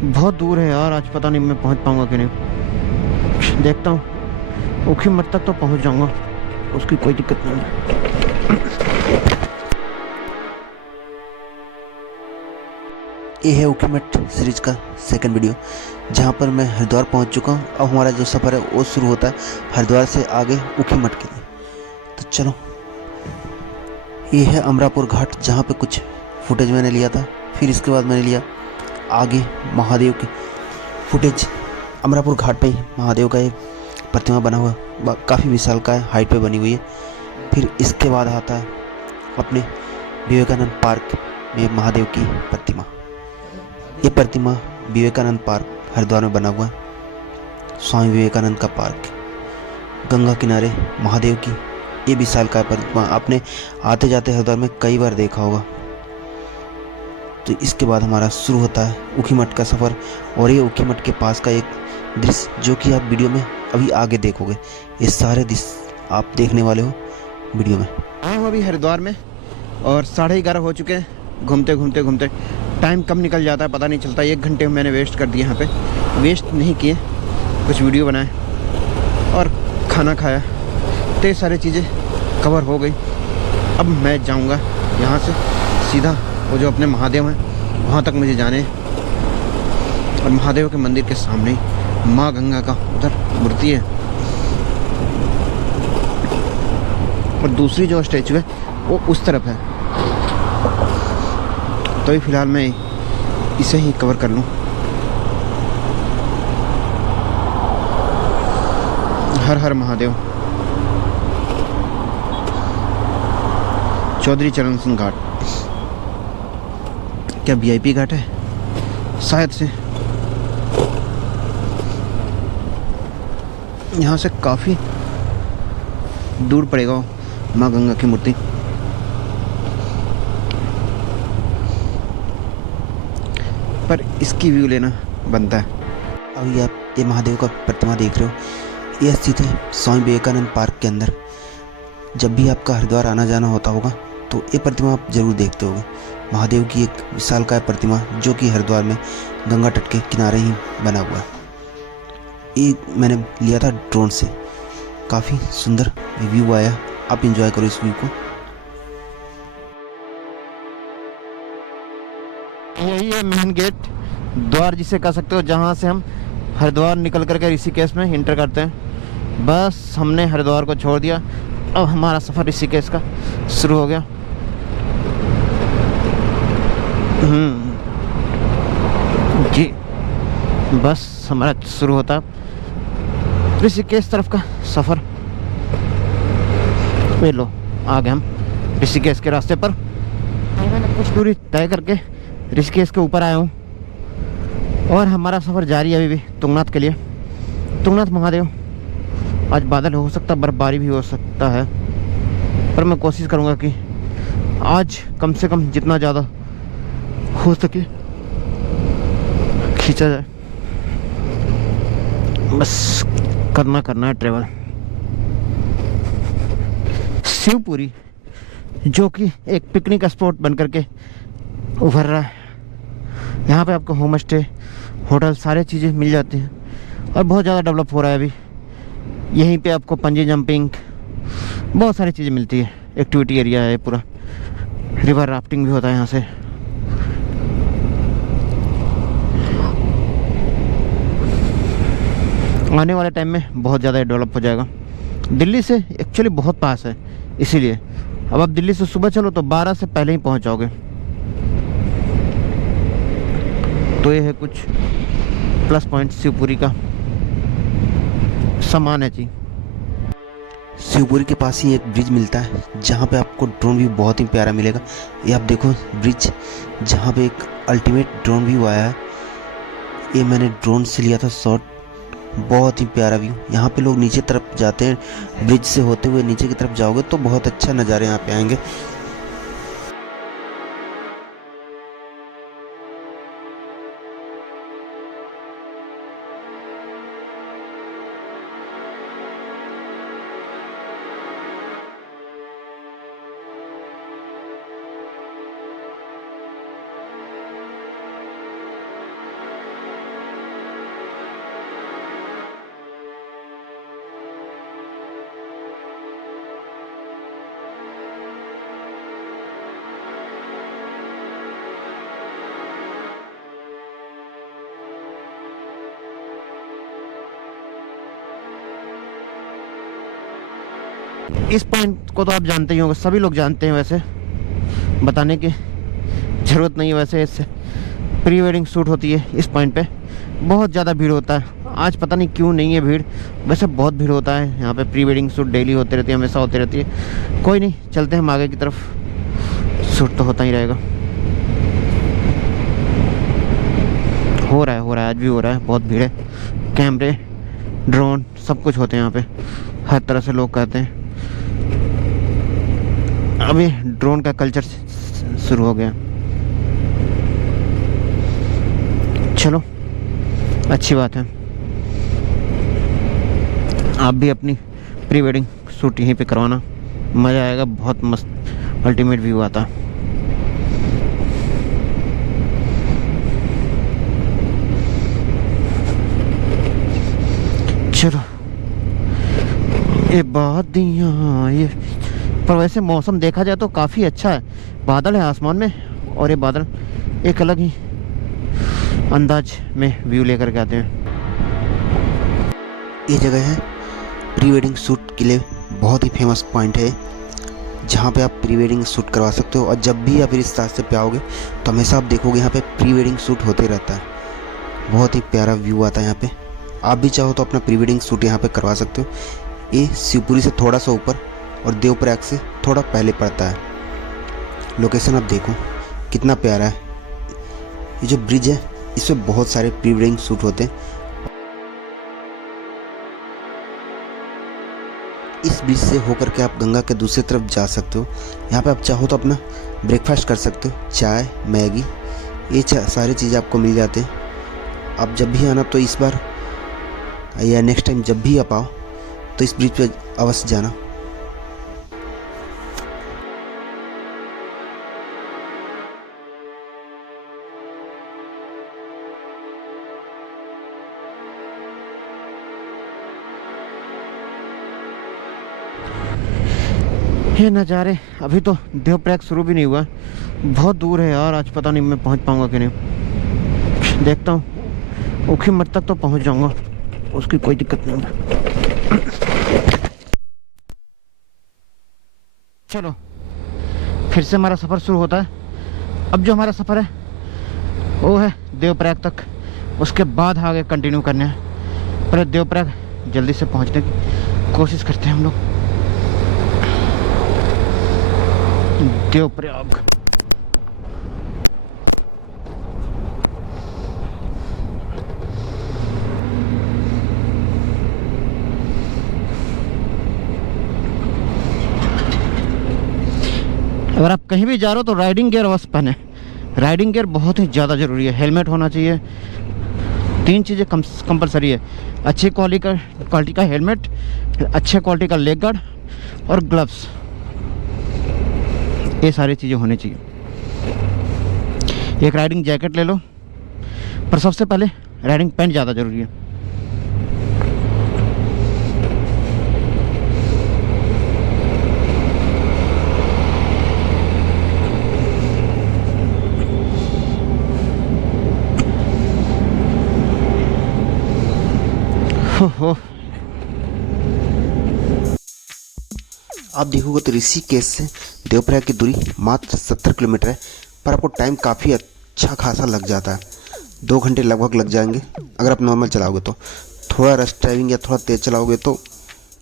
बहुत दूर है यार, आज पता नहीं मैं पहुंच पाऊंगा कि नहीं। देखता हूँ, ऊखीमठ तक तो पहुंच जाऊंगा, उसकी कोई दिक्कत नहीं है। ये है ऊखीमठ सीरीज का सेकंड वीडियो, जहाँ पर मैं हरिद्वार पहुँच चुका हूँ। अब हमारा जो सफ़र है वो शुरू होता है हरिद्वार से आगे ऊखीमठ के लिए। तो चलो, ये है अमरापुर घाट, जहाँ पे कुछ फुटेज मैंने लिया था। फिर इसके बाद मैंने लिया आगे महादेव की फुटेज। अमरापुर घाट पे ही महादेव का एक प्रतिमा बना हुआ, काफ़ी विशाल का है, हाइट पे बनी हुई है। फिर इसके बाद आता है अपने विवेकानंद पार्क में महादेव की प्रतिमा। ये प्रतिमा विवेकानंद पार्क हरिद्वार में बना हुआ है, स्वामी विवेकानंद का पार्क। गंगा किनारे महादेव की ये विशालकाय प्रतिमा आपने आते जाते हरिद्वार में कई बार देखा होगा। तो इसके बाद हमारा शुरू होता है ऊखीमठ का सफ़र। और ये ऊखीमठ के पास का एक दृश्य जो कि आप वीडियो में अभी आगे देखोगे। ये सारे दृश्य आप देखने वाले हो वीडियो में। आए हूँ अभी हरिद्वार में और 11:30 हो चुके हैं। घूमते घूमते घूमते टाइम कब निकल जाता है पता नहीं चलता। 1 घंटे मैंने वेस्ट कर दिए यहाँ पे। वेस्ट नहीं किए, कुछ वीडियो बनाए और खाना खाया, तो ये सारी चीज़ें कवर हो गई। अब मैं जाऊँगा यहाँ से सीधा वो जो अपने महादेव हैं वहाँ तक मुझे जाने। और महादेव के मंदिर के सामने ही माँ गंगा का उधर मूर्ति है, और दूसरी जो स्टैचू है वो उस तरफ है। तो अभी फ़िलहाल मैं इसे ही कवर कर लूँ। हर हर महादेव। चौधरी चरण सिंह घाट, क्या वीआईपी घाट है शायद से। यहाँ से काफ़ी दूर पड़ेगा माँ गंगा की मूर्ति। पर इसकी व्यू लेना बनता है। अभी आप ये महादेव का प्रतिमा देख रहे हो, यह स्थित है स्वामी विवेकानंद पार्क के अंदर। जब भी आपका हरिद्वार आना जाना होता होगा तो ये प्रतिमा आप जरूर देखते होगे। महादेव की एक विशालकाय प्रतिमा जो कि हरिद्वार में गंगा तट के किनारे ही बना हुआ है। ये मैंने लिया था ड्रोन से, काफ़ी सुंदर व्यू आया। आप एंजॉय करो इस व्यू को। यही है मेन गेट, द्वार जिसे कह सकते हो, जहाँ से हम हरिद्वार निकल करके ऋषिकेश में इंटर करते हैं। बस हमने हरिद्वार को छोड़ दिया, अब हमारा सफ़र ऋषिकेश का शुरू हो गया। जी, बस हमारा शुरू होता ऋषिकेश तरफ का सफ़र। वे लो, आ गए हम ऋषिकेश के रास्ते पर। मैंने कुछ दूरी तय करके ऋषिकेश के ऊपर आया हूँ और हमारा सफ़र जारी है अभी भी तुंगनाथ के लिए। तुंगनाथ महादेव। आज बादल हो सकता, बर्फबारी भी हो सकता है, पर मैं कोशिश करूँगा कि आज कम से कम जितना ज़्यादा हो सके खींचा जाए। बस करना है ट्रेवल। शिवपुरी जो कि एक पिकनिक स्पॉट बन करके उभर रहा है। यहाँ पे आपको होम स्टे, होटल, सारी चीज़ें मिल जाती हैं और बहुत ज़्यादा डेवलप हो रहा है अभी। यहीं पे आपको पंजी जंपिंग, बहुत सारी चीज़ें मिलती है। एक्टिविटी एरिया है पूरा, रिवर राफ्टिंग भी होता है यहाँ से। आने वाले टाइम में बहुत ज़्यादा डेवलप हो जाएगा। दिल्ली से एक्चुअली बहुत पास है, इसीलिए अब आप दिल्ली से सुबह चलो तो 12 से पहले ही पहुँच जाओगे। तो ये है कुछ प्लस पॉइंट शिवपुरी का। सामान है जी। शिवपुरी के पास ही एक ब्रिज मिलता है जहाँ पे आपको ड्रोन व्यू बहुत ही प्यारा मिलेगा। ये आप देखो ब्रिज, जहाँ पे एक अल्टीमेट ड्रोन व्यू आया है। ये मैंने ड्रोन से लिया था शॉट, बहुत ही प्यारा व्यू। यहाँ पे लोग नीचे तरफ जाते हैं, ब्रिज से होते हुए नीचे की तरफ जाओगे तो बहुत अच्छा नज़ारे यहाँ पे आएंगे। इस पॉइंट को तो आप जानते ही होंगे, सभी लोग जानते हैं, वैसे बताने की ज़रूरत नहीं है। वैसे इससे प्री वेडिंग शूट होती है इस पॉइंट पे, बहुत ज़्यादा भीड़ होता है। आज पता नहीं क्यों नहीं है भीड़, वैसे बहुत भीड़ होता है यहाँ पे। प्री वेडिंग शूट डेली होते रहती है, हमेशा होती रहती है। कोई नहीं, चलते हैं हम आगे की तरफ, शूट तो होता ही रहेगा। हो रहा है, आज भी हो रहा है, बहुत भीड़ है। कैमरे, ड्रोन, सब कुछ होते हैं यहाँ पे, हर तरह से लोग कहते हैं। अभी ड्रोन का कल्चर शुरू हो गया। चलो, अच्छी बात है। आप भी अपनी प्री वेडिंग शूट यहीं पे करवाना, मज़ा आएगा, बहुत मस्त अल्टीमेट व्यू आता। चलो, ये बादियाँ ये, पर वैसे मौसम देखा जाए तो काफ़ी अच्छा है। बादल है आसमान में, और ये बादल एक अलग ही अंदाज में व्यू लेकर के आते हैं। ये जगह है प्री वेडिंग शूट के लिए बहुत ही फेमस पॉइंट है, जहाँ पे आप प्री वेडिंग शूट करवा सकते हो। और जब भी आप इस रास्ते पे आओगे तो हमेशा आप देखोगे यहाँ पे प्री वेडिंग शूट होते रहता है। बहुत ही प्यारा व्यू आता है यहाँ पे। आप भी चाहो तो अपना प्री वेडिंग शूट यहाँ पे करवा सकते हो। ये शिवपुरी से थोड़ा सा ऊपर और देवप्रयाग से थोड़ा पहले पड़ता है। लोकेशन आप देखो कितना प्यारा है। ये जो ब्रिज है इसमें बहुत सारे प्री वेडिंग शूट होते हैं। इस ब्रिज से होकर के आप गंगा के दूसरी तरफ जा सकते हो। यहाँ पे आप चाहो तो अपना ब्रेकफास्ट कर सकते हो, चाय, मैगी, ये सारी चीज़ें आपको मिल जाते हैं। आप जब भी आना तो इस बार या नेक्स्ट टाइम जब भी आप आओ तो इस ब्रिज पे अवश्य जाना। ये नज़ारे, अभी तो देवप्रयाग शुरू भी नहीं हुआ, बहुत दूर है यार। आज पता नहीं मैं पहुंच पाऊंगा कि नहीं, देखता हूँ। ऊखीमठ तक तो पहुंच जाऊंगा, उसकी कोई दिक्कत नहीं है। चलो, फिर से हमारा सफ़र शुरू होता है। अब जो हमारा सफ़र है वो है देवप्रयाग तक, उसके बाद आगे कंटिन्यू करना है। पर देवप्रयाग जल्दी से पहुंचने की कोशिश करते हैं हम लोग। देवप्रयाग, अगर आप कहीं भी जा रहे हो तो राइडिंग गियर अवश्य पहने। राइडिंग गियर बहुत ही ज़्यादा ज़रूरी है। हेलमेट होना चाहिए, 3 चीज़ें कंपलसरी है। अच्छी क्वालिटी का हेलमेट, अच्छे क्वालिटी का लेग गार्ड और ग्लव्स, ये सारी चीज़ें होनी चाहिए। एक राइडिंग जैकेट ले लो, पर सबसे पहले राइडिंग पैंट ज़्यादा ज़रूरी है। हो आप देखोगे तो ऋषिकेश से देवप्रयाग की दूरी मात्र 70 किलोमीटर है, पर आपको टाइम काफ़ी अच्छा खासा लग जाता है। 2 घंटे लगभग लग जाएंगे अगर आप नॉर्मल चलाओगे तो। थोड़ा रश ड्राइविंग या थोड़ा तेज़ चलाओगे तो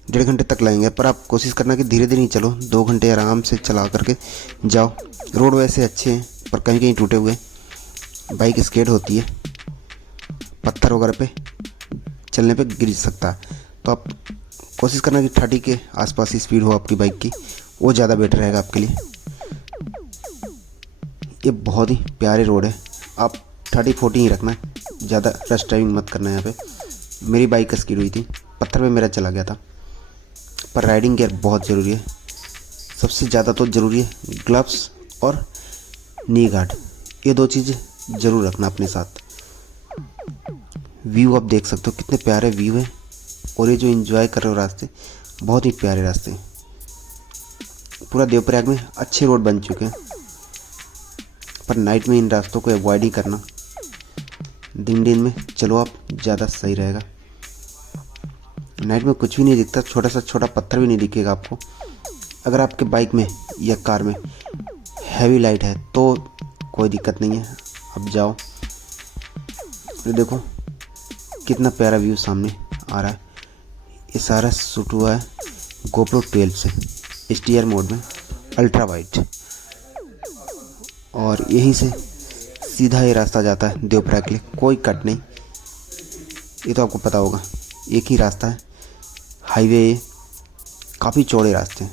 1.5 घंटे तक लगेंगे, पर आप कोशिश करना कि धीरे धीरे ही चलो। 2 घंटे आराम से चला करके जाओ। रोड वैसे अच्छे हैं पर कहीं कहीं टूटे हुए, बाइक स्केड होती है, पत्थर वगैरह पे चलने पे गिर सकता है। तो आप कोशिश करना कि 30 के आसपास ही स्पीड हो आपकी बाइक की, वो ज़्यादा बेटर रहेगा आपके लिए। ये बहुत ही प्यारे रोड है, आप 30-40 ही रखना, ज़्यादा रश ड्राइविंग मत करना। यहाँ पे मेरी बाइक का स्किड हुई थी, पत्थर में मेरा चला गया था। पर राइडिंग गियर बहुत ज़रूरी है। सबसे ज़्यादा तो ज़रूरी है ग्लव्स और नी गार्ड, ये 2 चीज़ें ज़रूर रखना अपने साथ। व्यू आप देख सकते हो कितने प्यारे व्यू है, और ये जो एंजॉय कर रहे हो रास्ते, बहुत ही प्यारे रास्ते। पूरा देवप्रयाग में अच्छे रोड बन चुके हैं, पर नाइट में इन रास्तों को अवॉइड ही करना। दिन में चलो आप, ज़्यादा सही रहेगा। नाइट में कुछ भी नहीं दिखता, छोटा सा छोटा पत्थर भी नहीं दिखेगा आपको। अगर आपके बाइक में या कार में हैवी लाइट है तो कोई दिक्कत नहीं है, अब जाओ। ये देखो कितना प्यारा व्यू सामने आ रहा है। ये सारा शूट हुआ है GoPro 12 से HDR मोड में अल्ट्रा वाइड, और यहीं से सीधा ये रास्ता जाता है देवप्रयाग के लिए, कोई कट नहीं। ये तो आपको पता होगा, एक ही रास्ता है, हाईवे। ये काफ़ी चौड़े रास्ते हैं,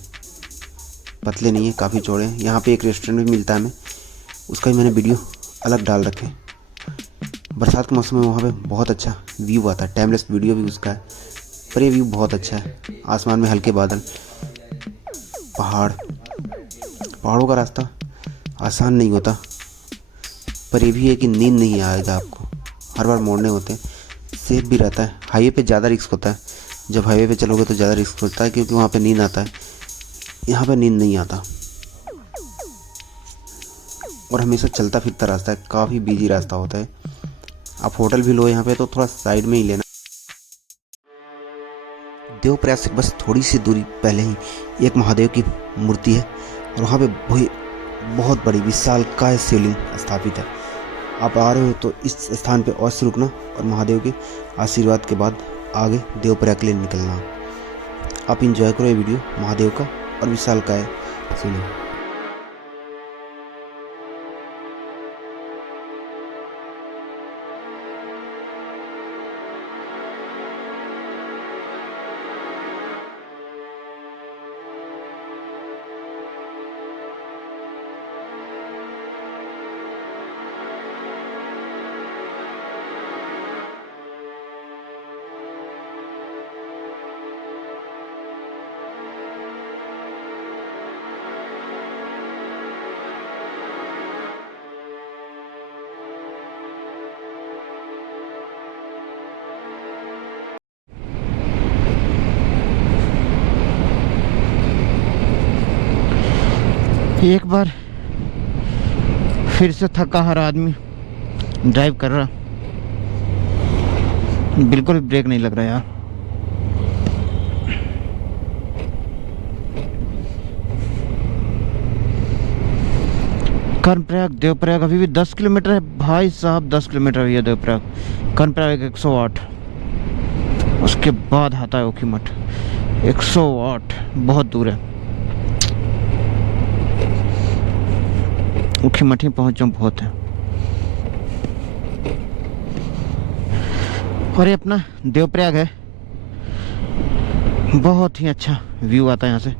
पतले नहीं है, काफ़ी चौड़े हैं। यहाँ पे एक रेस्टोरेंट भी मिलता है हमें, उसका भी मैंने वीडियो अलग डाल रखे। बरसात के मौसम में वहाँ पे बहुत अच्छा व्यू आता है, टाइमलेस वीडियो भी उसका है, पर ये व्यू बहुत अच्छा है। आसमान में हल्के बादल, पहाड़ों का रास्ता आसान नहीं होता, पर ये भी है कि नींद नहीं आएगा आपको, हर बार मोड़ने होते हैं, सेफ भी रहता है। हाईवे पे ज़्यादा रिस्क होता है, जब हाईवे पे चलोगे तो ज़्यादा रिस्क होता है, क्योंकि वहाँ पे नींद आता है, यहाँ पे नींद नहीं आता। और हमेशा चलता फिरता रास्ता है, काफ़ी बिजी रास्ता होता है। आप होटल भी लो यहाँ पे तो थोड़ा साइड में ही लेना। देवप्रयाग से बस थोड़ी सी दूरी पहले ही एक महादेव की मूर्ति है, और वहाँ पे बहुत बड़ी विशालकाय शिवलिंग स्थापित है। आप आ रहे हो तो इस स्थान पे अवश्य रुकना, और महादेव के आशीर्वाद के बाद आगे देवप्रयाग के लिए निकलना। आप इंजॉय करो ये वीडियो महादेव का और विशालकाय शिवलिंग। एक बार फिर से थका हारा आदमी ड्राइव कर रहा, बिल्कुल भी ब्रेक नहीं लग रहा यार। कर्णप्रयाग देवप्रयाग अभी भी 10 किलोमीटर है भाई साहब, 10 किलोमीटर है देवप्रयाग। कर्णप्रयाग 108, उसके बाद आता है ऊखीमठ 108, बहुत दूर है। ऊखीमठ ही पहुँच जाऊँ बहुत है। और ये अपना देवप्रयाग है, बहुत ही अच्छा व्यू आता है यहाँ से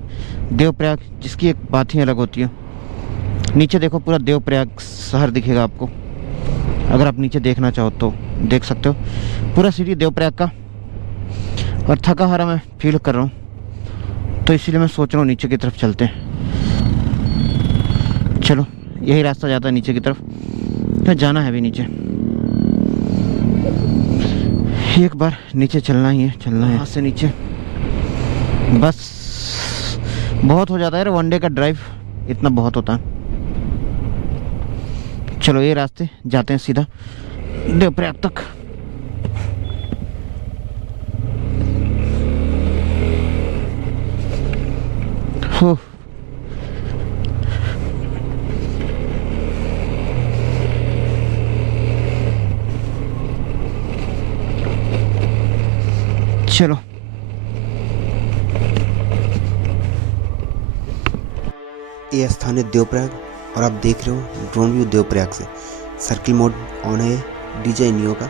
देवप्रयाग, जिसकी एक बात ही अलग होती है। नीचे देखो पूरा देवप्रयाग शहर दिखेगा आपको, अगर आप नीचे देखना चाहो तो देख सकते हो पूरा सिटी देवप्रयाग का। और थका हारा मैं फील कर रहा हूँ, तो इसीलिए मैं सोच रहा हूँ नीचे की तरफ चलते हैं। चलो यही रास्ता जाता है नीचे की तरफ, तो जाना है अभी नीचे। एक बार नीचे चलना ही है, चलना है यहाँ से नीचे। बस बहुत हो जाता है यार, 1 डे का ड्राइव इतना बहुत होता है। चलो ये रास्ते जाते हैं सीधा देवप्रयाग तक। हो चलो ये स्थान है देवप्रयाग, और आप देख रहे हो ड्रोन व्यू देवप्रयाग से। सर्किल मोड ऑन है डीजे इंडियो का,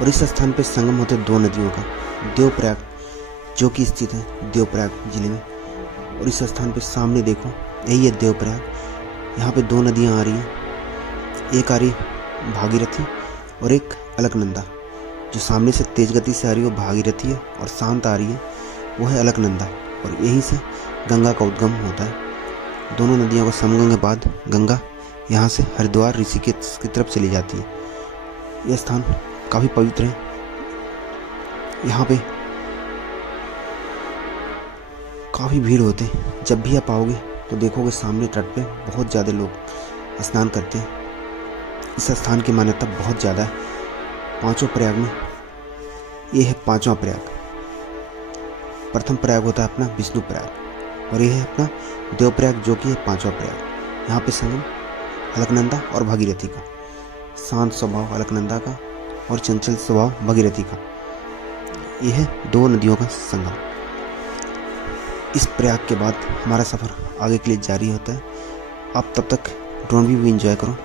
और इस स्थान पे संगम होते 2 नदियों का, देवप्रयाग जो कि स्थित है देवप्रयाग जिले में। और इस स्थान पे सामने देखो यही है देवप्रयाग। यहाँ पे 2 नदियाँ आ रही हैं, एक आ रही भागीरथी और एक अलकनंदा। जो सामने से तेज गति से आ रही है वो भागीरथी है, और शांत आ रही है वो है अलकनंदा। और यहीं से गंगा का उद्गम होता है। दोनों नदियों का संगम के बाद गंगा यहाँ से हरिद्वार ऋषिकेश की तरफ चली जाती है। यह स्थान काफ़ी पवित्र है। यहाँ पे काफ़ी भीड़ होते हैं। जब भी आप आओगे तो देखोगे सामने तट पे बहुत ज़्यादा लोग स्नान करते हैं। इस स्थान की मान्यता बहुत ज़्यादा है। 5 प्रयाग में ये है 5वां प्रयाग। प्रथम प्रयाग होता है अपना विष्णु प्रयाग और ये है अपना देवप्रयाग जो कि है 5वां प्रयाग। यहाँ पे संगम अलकनंदा और भागीरथी का, शांत स्वभाव अलकनंदा का और चंचल स्वभाव भागीरथी का, यह है 2 नदियों का संगम। इस प्रयाग के बाद हमारा सफ़र आगे के लिए जारी होता है। आप तब तक ड्रोन व्यू भी एंजॉय करो।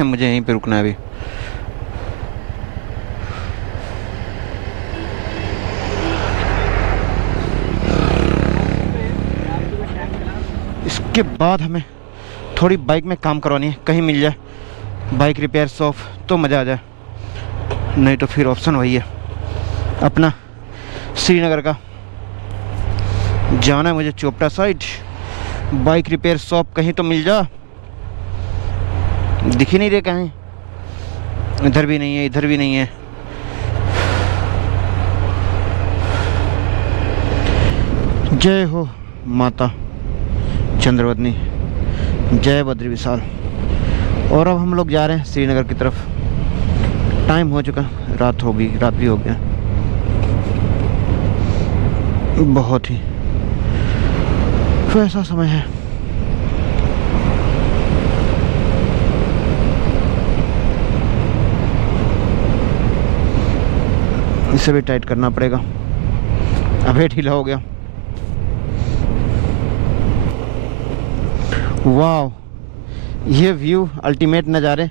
मुझे यहीं पे रुकना है अभी। इसके बाद हमें थोड़ी बाइक में काम करवानी है, कहीं मिल जाए बाइक रिपेयर शॉप तो मज़ा आ जाए, नहीं तो फिर ऑप्शन वही है अपना श्रीनगर का जाना है मुझे Chopra side. Bike repair shop कहीं तो मिल जा, दिख ही नहीं रहे कहीं, इधर भी नहीं है इधर भी नहीं है। जय हो माता चंद्रवदनी, जय बद्री विशाल। और अब हम लोग जा रहे हैं श्रीनगर की तरफ। टाइम हो चुका, रात भी हो गया, बहुत ही वैसा समय है। इसे भी टाइट करना पड़ेगा, अभी ढीला हो गया। वाह, ये व्यू अल्टीमेट नज़ारे,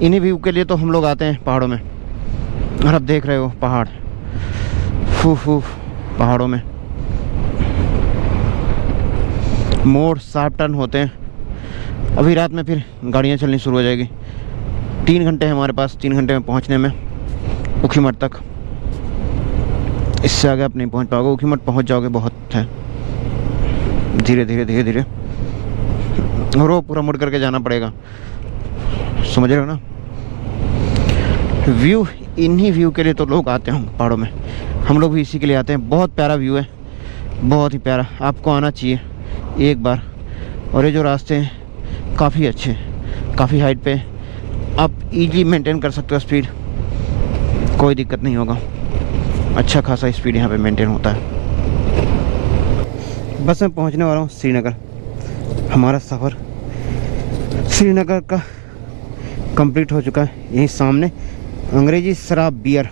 इन्हीं व्यू के लिए तो हम लोग आते हैं पहाड़ों में। और अब देख रहे हो पहाड़, पहाड़ों में मोड़ शार्प टर्न होते हैं। अभी रात में फिर गाड़ियाँ चलनी शुरू हो जाएगी। 3 घंटे हैं हमारे पास, 3 घंटे में पहुंचने में ऊखीमठ तक। इससे आगे आप नहीं पहुंच पाओगे, ऊखीमठ पहुंच जाओगे बहुत है, धीरे धीरे और वो पूरा मुड़ करके जाना पड़ेगा, समझ रहे हो ना। व्यू, इन्हीं व्यू के लिए तो लोग आते हैं पहाड़ों में, हम लोग भी इसी के लिए आते हैं। बहुत प्यारा व्यू है, बहुत ही प्यारा, आपको आना चाहिए एक बार। और ये जो रास्ते हैं काफ़ी अच्छे हैं, काफ़ी हाइट पे आप इजीली मेंटेन कर सकते हो स्पीड, कोई दिक्कत नहीं होगा। अच्छा खासा स्पीड यहाँ पे मेंटेन होता है। बस मैं पहुँचने वाला हूँ श्रीनगर। हमारा सफ़र श्रीनगर का कंप्लीट हो चुका है। यहीं सामने अंग्रेजी शराब बियर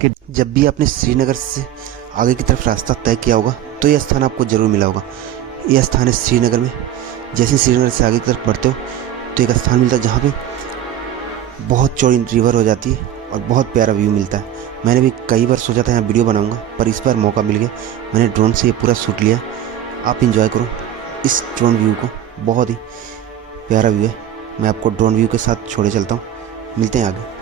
के। जब भी आपने श्रीनगर से आगे की तरफ रास्ता तय किया होगा तो यह स्थान आपको ज़रूर मिला होगा। यह स्थान है श्रीनगर में। जैसे श्रीनगर से आगे की तरफ बढ़ते हो तो एक स्थान मिलता है जहाँ पे बहुत चौड़ी रिवर हो जाती है और बहुत प्यारा व्यू मिलता है। मैंने भी कई बार सोचा था यहाँ वीडियो बनाऊंगा, पर इस बार मौका मिल गया, मैंने ड्रोन से ये पूरा शूट लिया। आप इंजॉय करो इस ड्रोन व्यू को, बहुत ही प्यारा व्यू है। मैं आपको ड्रोन व्यू के साथ छोड़े चलता हूँ, मिलते हैं आगे।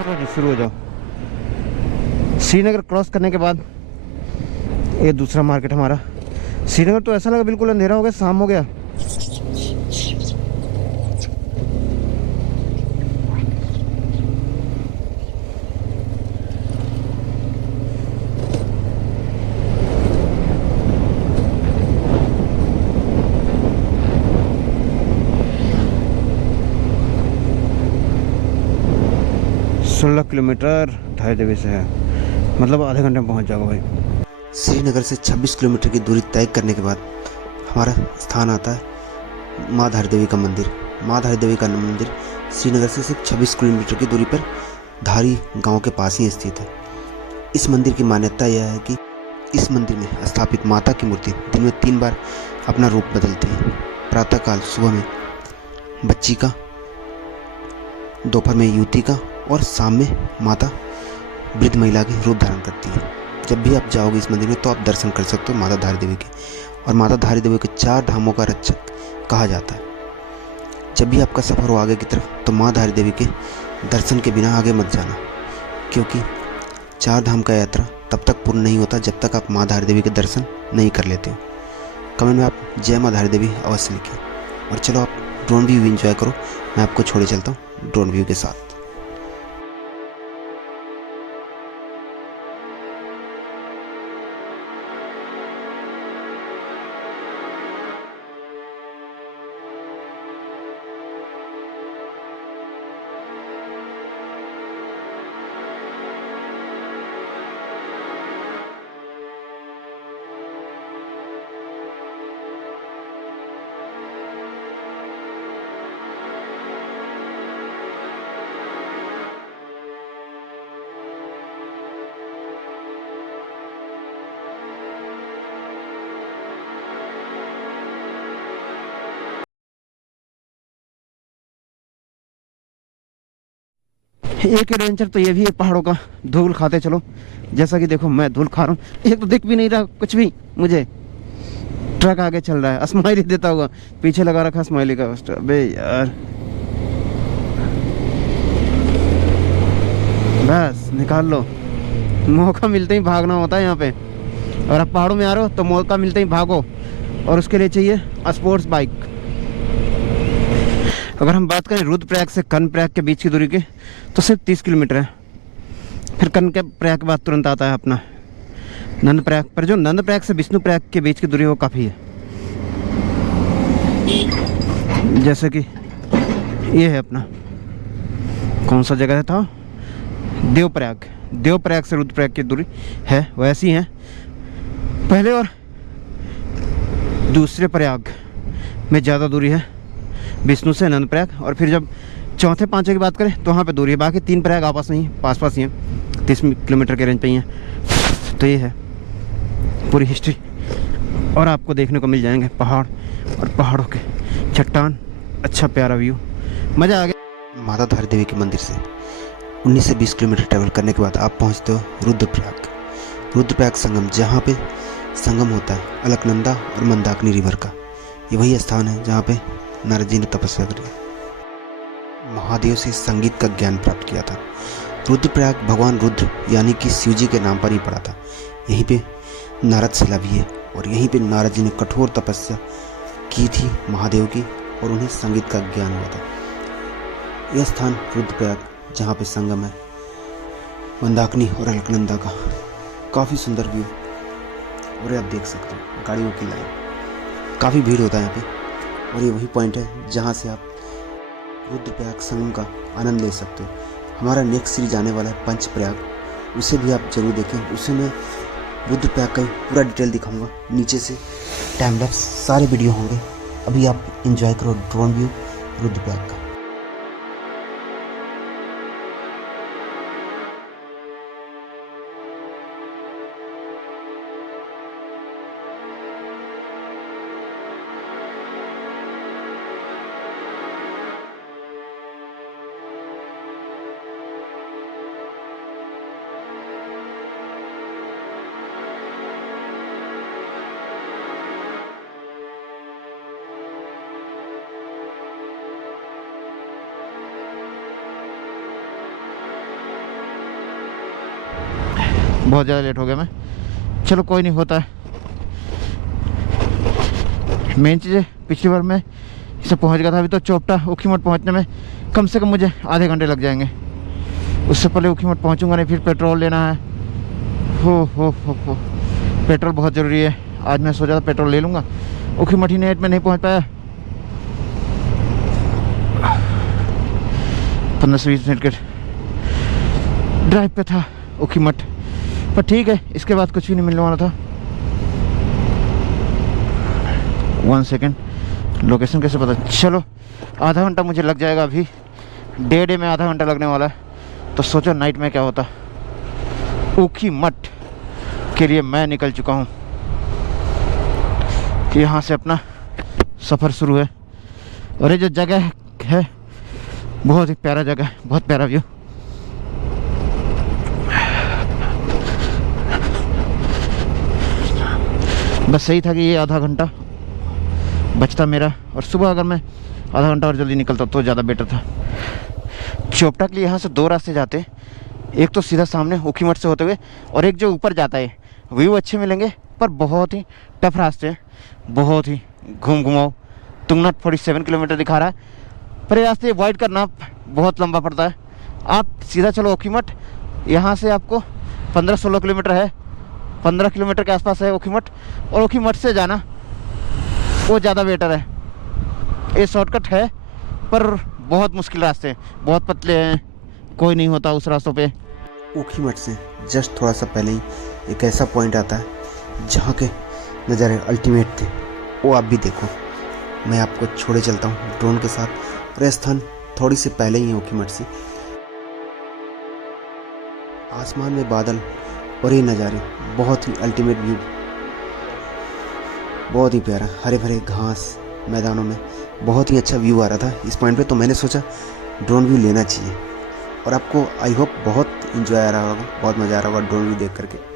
शुरू हो जाओ। श्रीनगर क्रॉस करने के बाद ये दूसरा मार्केट हमारा। श्रीनगर तो ऐसा लगा बिल्कुल अंधेरा हो गया, शाम हो गया। सोलह किलोमीटर धारी देवी से है, मतलब आधे घंटे में पहुंच जाओगे भाई। श्रीनगर से 26 किलोमीटर की दूरी तय करने के बाद हमारा स्थान आता है माँ धारी देवी का मंदिर। माँ धारी देवी का मंदिर श्रीनगर से सिर्फ 26 किलोमीटर की दूरी पर धारी गांव के पास ही स्थित है। इस मंदिर की मान्यता यह है कि इस मंदिर में स्थापित माता की मूर्ति दिन में 3 बार अपना रूप बदलती है। प्रातःकाल सुबह में बच्ची का, दोपहर में युवती का और शाम में माता वृद्ध महिला के रूप धारण करती है। जब भी आप जाओगे इस मंदिर में तो आप दर्शन कर सकते हो माता धारी देवी के। और माता धारी देवी के 4 धामों का रक्षक कहा जाता है। जब भी आपका सफ़र हो आगे की तरफ तो माँ धारी देवी के दर्शन के बिना आगे मत जाना, क्योंकि 4 धाम का यात्रा तब तक पूर्ण नहीं होता जब तक आप माँ धारी देवी के दर्शन नहीं कर लेते हो। कमेंट में आप जय माँ धारी देवी अवश्य लिखिए। और चलो आप ड्रोन व्यू एंजॉय करो, मैं आपको छोड़े चलता हूँ ड्रोन व्यू के साथ। एक एडवेंचर तो ये भी है पहाड़ों का, धूल खाते चलो। जैसा कि देखो मैं धूल खा रहा हूँ, एक तो दिख भी नहीं रहा कुछ भी मुझे। ट्रक आगे चल रहा है, स्माइली देता हुआ, पीछे लगा रखा स्माइली का पोस्टर। अबे यार, बस निकाल लो। मौका मिलते ही भागना होता है यहाँ पे। और आप पहाड़ों में आ रहे हो तो मौका मिलते ही भागो, और उसके लिए चाहिए स्पोर्ट्स बाइक। अगर हम बात करें रुद्रप्रयाग से कर्णप्रयाग के बीच की दूरी की तो सिर्फ 30 किलोमीटर है। फिर कर्ण के प्रयाग के बाद तुरंत आता है अपना नंदप्रयाग। पर जो नंदप्रयाग से विष्णुप्रयाग के बीच की दूरी वो काफ़ी है। जैसे कि ये है अपना, कौन सा जगह था, देवप्रयाग। देवप्रयाग से रुद्रप्रयाग की दूरी है वैसी है। पहले और दूसरे प्रयाग में ज़्यादा दूरी है विष्णु से नंदप्रयाग। और फिर जब चौथे पाँचवें की बात करें तो वहाँ पे दूरी है। बाकी 3 प्रयाग आपस में ही पास ही हैं, 30 किलोमीटर के रेंज पे ही हैं। तो ये है पूरी हिस्ट्री। और आपको देखने को मिल जाएंगे पहाड़ और पहाड़ों के चट्टान, अच्छा प्यारा व्यू, मज़ा आ गया। माता धारी देवी के मंदिर से 19 से 20 किलोमीटर ट्रैवल करने के बाद आप पहुंचते हो रुद्रप्रयाग। रुद्रप्रयाग संगम, जहाँ पे संगम होता है अलकनंदा और मंदाकिनी रिवर का। ये वही स्थान है जहाँ पे नारद जी ने तपस्या करी, महादेव से संगीत का ज्ञान प्राप्त किया था। रुद्रप्रयाग भगवान रुद्र यानी कि शिव जी के नाम पर ही पड़ा था। यहीं पे नारद शिला भी है और यहीं पे नारद जी ने कठोर तपस्या की थी महादेव की और उन्हें संगीत का ज्ञान हुआ था। यह स्थान रुद्रप्रयाग जहाँ पे संगम है मंदाकिनी और अलकनंदा का, काफ़ी सुंदर व्यू। और आप देख सकते हो गाड़ियों की लाइन, काफ़ी भीड़ होता है यहाँ पे। और ये वही पॉइंट है जहाँ से आप रुद्रप्रयाग संगम का आनंद ले सकते हो। हमारा नेक्स्ट सीरीज आने वाला है पंचप्रयाग, उसे भी आप जरूर देखें। उसे मैं रुद्रप्रयाग का पूरा डिटेल दिखाऊंगा, नीचे से टाइम लैप्स सारे वीडियो होंगे। अभी आप एंजॉय करो ड्रोन व्यू रुद्रप्रयाग का। बहुत ज़्यादा लेट हो गया मैं। चलो कोई नहीं, होता है। मेन चीज़ है, पिछली बार मैं इसे पहुंच गया था। अभी तो चोपटा ऊखीमठ पहुंचने में कम से कम मुझे आधे घंटे लग जाएंगे। उससे पहले ऊखीमठ पहुंचूंगा नहीं, फिर पेट्रोल लेना है। हो पेट्रोल बहुत ज़रूरी है। आज मैं सोचा था पेट्रोल ले लूँगा, ऊखीमठ ही नेट में नहीं पहुंच पाया। 15 से 20 मिनट के ड्राइव पे था ऊखीमठ, पर ठीक है, इसके बाद कुछ भी नहीं मिलने वाला था। 1 सेकेंड, लोकेशन कैसे पता? चलो आधा घंटा मुझे लग जाएगा। अभी डे में आधा घंटा लगने वाला है, तो सोचो नाइट में क्या होता। ऊखीमठ के लिए मैं निकल चुका हूँ। यहाँ से अपना सफ़र शुरू है। और ये जो जगह है बहुत ही प्यारा जगह है, बहुत प्यारा व्यू। बस सही था कि ये आधा घंटा बचता मेरा, और सुबह अगर मैं आधा घंटा और जल्दी निकलता तो ज़्यादा बेटर था। चोपटा के लिए यहाँ से 2 रास्ते जाते हैं। एक तो सीधा सामने ऊखीमठ से होते हुए, और एक जो ऊपर जाता है। व्यू अच्छे मिलेंगे पर बहुत ही टफ रास्ते हैं, बहुत ही घुमाओ। तुंगनाथ 47 किलोमीटर दिखा रहा है, पर ये रास्ते अवॉइड करना बहुत लंबा पड़ता है। आप सीधा चलो ऊखीमठ, यहाँ से आपको 15-16 किलोमीटर है, 15 किलोमीटर के आसपास है ऊखीमठ, और ऊखीमठ से जाना वो ज़्यादा बेटर है। ये शॉर्टकट है पर बहुत मुश्किल रास्ते हैं, बहुत पतले हैं, कोई नहीं होता उस रास्तों पे। ऊखीमठ से जस्ट थोड़ा सा पहले ही एक ऐसा पॉइंट आता है जहाँ के नज़ारे अल्टीमेट थे, वो आप भी देखो। मैं आपको छोड़े चलता हूँ ड्रोन के साथ। और यह स्थान थोड़ी सी पहले ही है ऊखीमठ से। आसमान में बादल और ये नज़ारे, बहुत ही अल्टीमेट व्यू, बहुत ही प्यारा। हरे भरे घास मैदानों में बहुत ही अच्छा व्यू आ रहा था इस पॉइंट पे, तो मैंने सोचा ड्रोन व्यू लेना चाहिए। और आपको आई होप बहुत इंजॉय आ रहा होगा, बहुत मज़ा आ रहा होगा ड्रोन व्यू देख करके।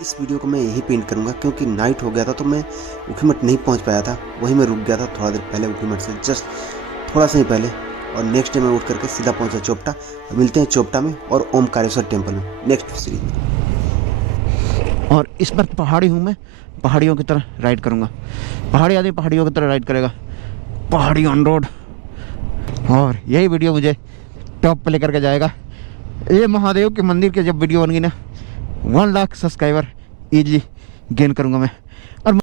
इस वीडियो को मैं यही पेंट करूंगा क्योंकि नाइट हो गया था, तो मैं ऊखीमठ नहीं पहुंच पाया था। वहीं मैं रुक गया था थोड़ा देर पहले ऊखीमठ से, जस्ट थोड़ा सा ही पहले। और नेक्स्ट डे मैं उठ करके सीधा पहुंचा चोपटा। और मिलते हैं चोपटा में और ओमकारेश्वर टेम्पल में नेक्स्ट सीरीज। और इस बार पहाड़ी हूँ मैं, पहाड़ियों की तरह राइड करूँगा। पहाड़ी आदमी पहाड़ियों की तरह राइड करेगा, पहाड़ी ऑन रोड। और यही वीडियो मुझे टॉप पे लेकर के जाएगा। ये महादेव के मंदिर के जब वीडियो बन गई ना, 1 लाख सब्सक्राइबर ईजिली गेन करूँगा मैं।